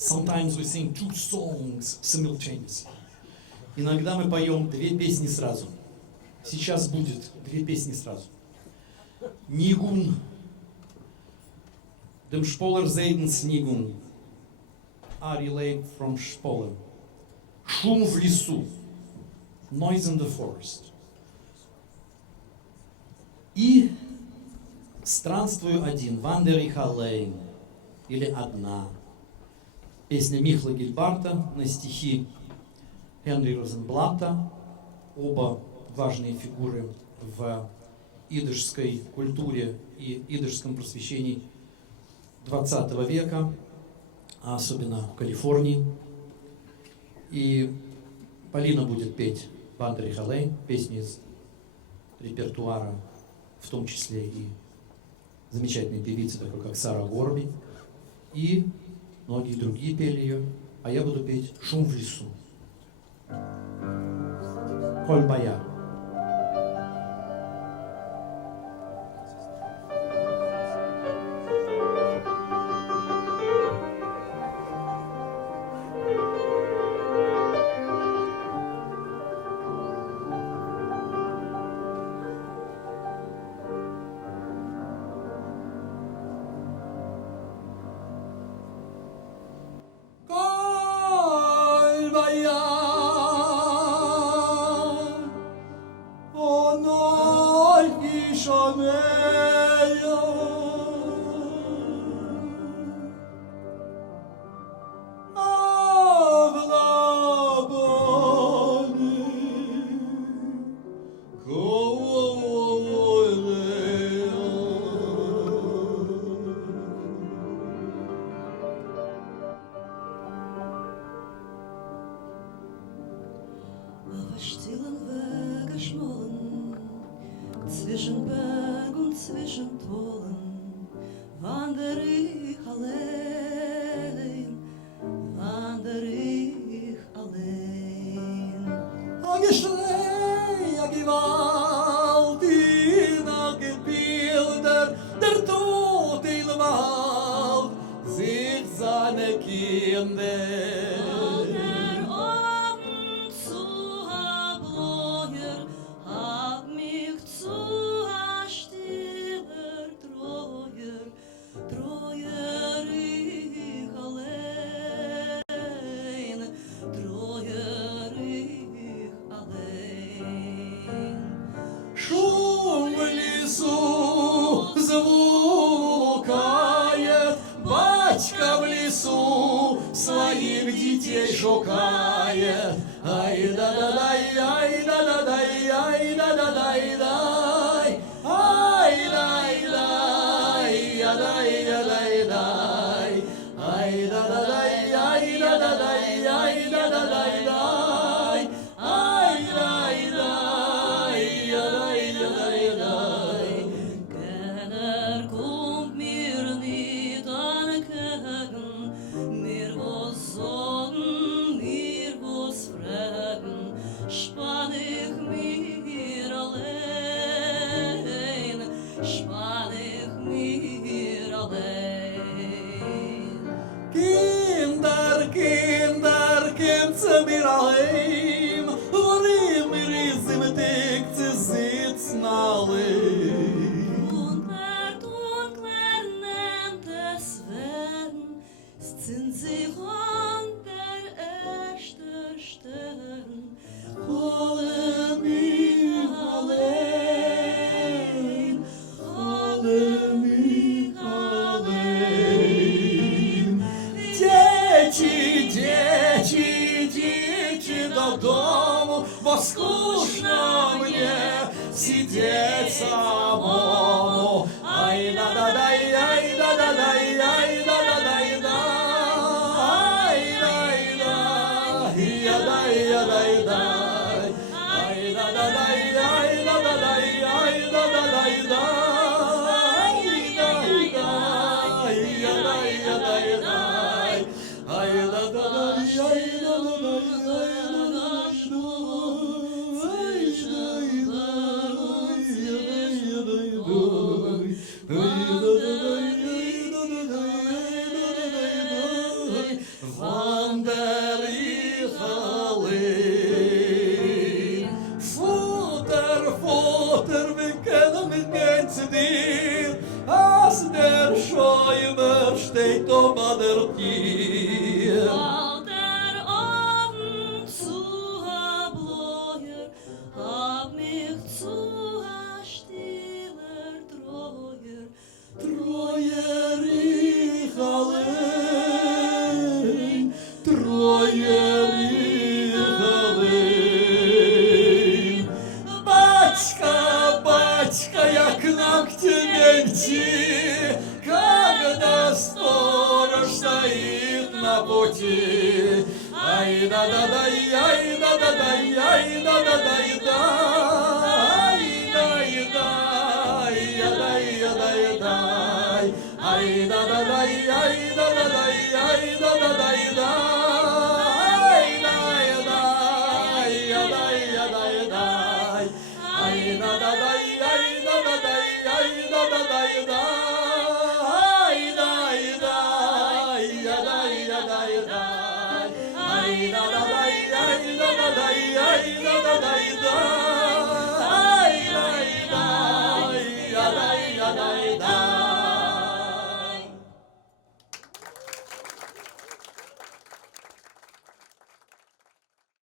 Sometimes we sing two songs simultaneously. Иногда мы поем две песни сразу. Сейчас будет две песни сразу. Нигун. Dem Spoller Seidens Nigun. Ari Lake from Spoller. Шум в лесу. Noise in the forest. И странствую один. Wander ich allein. Или одна. Песня Михла Гильбарта на стихи Генри Розенблата. Оба важные фигуры в идышской культуре и идышском просвещении XX века, а особенно в Калифорнии. И Полина будет петь «Wander ich allein», песни из репертуара, в том числе и замечательные певицы, такой как Сара Горби, и многие другие пели ее, а я буду петь «Шум в лесу». Коль Бояр. Stillen Weg geschwollen, zwischen Berg und zwischen Tollen, wander ich allein, wander ich allein. A Geschrei, a Gewalt, in a Gebilder, der Tod im Wald, sieht seine Kinder. Шум в лесу звукает, батька в лесу своих детей шукает. Ай-да-да-дай, ай-да-да-дай, ай-да-да-дай-дай, ай-дай-дай, ай-дай-дай-дай, ай-да-да-дай, ай-да-да-дай, ай-да-да-дай-дай. Kinder, kind zu mir allein, worin mir ist im Tag zu sitzen allein. Unter dunkler nennt es werden, sind sie der erste Stern. Alle mich allein, alle mich allein. Дети додому, бо скучно мне сидеть самому. Ай-да-да-дай, ай-да-да-дай, ай-да-да-дай-дай, ай-дай-дай, ай-дай-дай, ай-да-да-дай, steht ober der Tier. Walter Oben zu a Bläuer, hab mich zu a stiller Treuer. Treuer ich allein, Treuer ich allein. Батька, батька, як нам к тебе идти, когда сторож стоит на пути? Ай да да да ай да да да ай да да да ай да ай да да да ай да да да ай да да да ай да да да ай